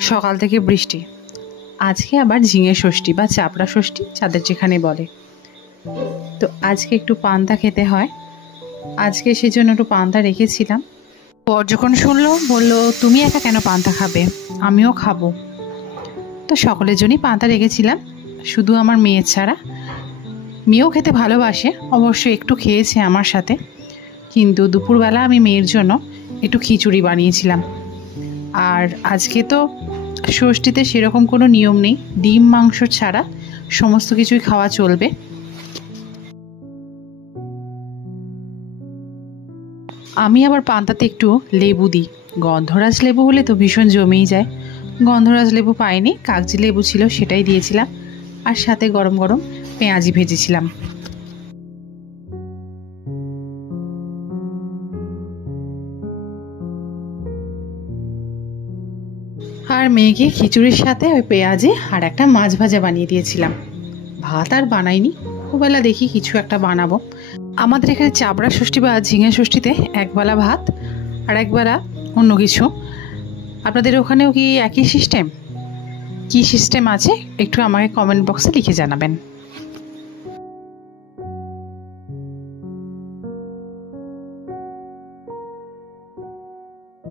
সকাল থেকে বৃষ্টি। আজকে আবার ঝিঙে ষষ্ঠী বা চাপড়া ষষ্ঠী যাদের যেখানে বলে। তো আজকে একটু পান্তা খেতে হয়, আজকে সেই জন্য একটু পান্তা রেখেছিলাম। পর যখন শুনলো বললো, তুমি একা কেন পান্তা খাবে, আমিও খাবো। তো সকলের জন্যই পান্তা রেখেছিলাম, শুধু আমার মেয়ের ছাড়া। মেয়েও খেতে ভালোবাসে, অবশ্য একটু খেয়েছে আমার সাথে। কিন্তু দুপুরবেলা আমি মেয়ের জন্য একটু খিচুড়ি বানিয়েছিলাম। আর আজকে তো ষষ্ঠীতে সেরকম কোনো নিয়ম নেই, ডিম মাংস ছাড়া সমস্ত কিছুই খাওয়া চলবে। আমি আবার পান্তাতে একটু লেবু দিই, গন্ধরাজ লেবু হলে তো ভীষণ জমেই যায়। গন্ধরাজ লেবু পাইনি, কাগজি লেবু ছিল, সেটাই দিয়েছিলাম। আর সাথে গরম গরম পেঁয়াজি ভেজেছিলাম। আর মেয়েকে খিচুড়ির সাথে ওই পেঁয়াজি আর একটা মাছ ভাজা বানিয়ে দিয়েছিলাম। ভাত আর বানাইনি, ওবেলা দেখি কিছু একটা বানাবো। আমাদের এখানে চাপড়া ষষ্ঠী বা ঝিঙে ষষ্ঠীতে একবেলা ভাত আর একবেলা অন্য কিছু। আপনাদের ওখানেও কি একই সিস্টেম? কি সিস্টেম আছে একটু আমাকে কমেন্ট বক্সে লিখে জানাবেন।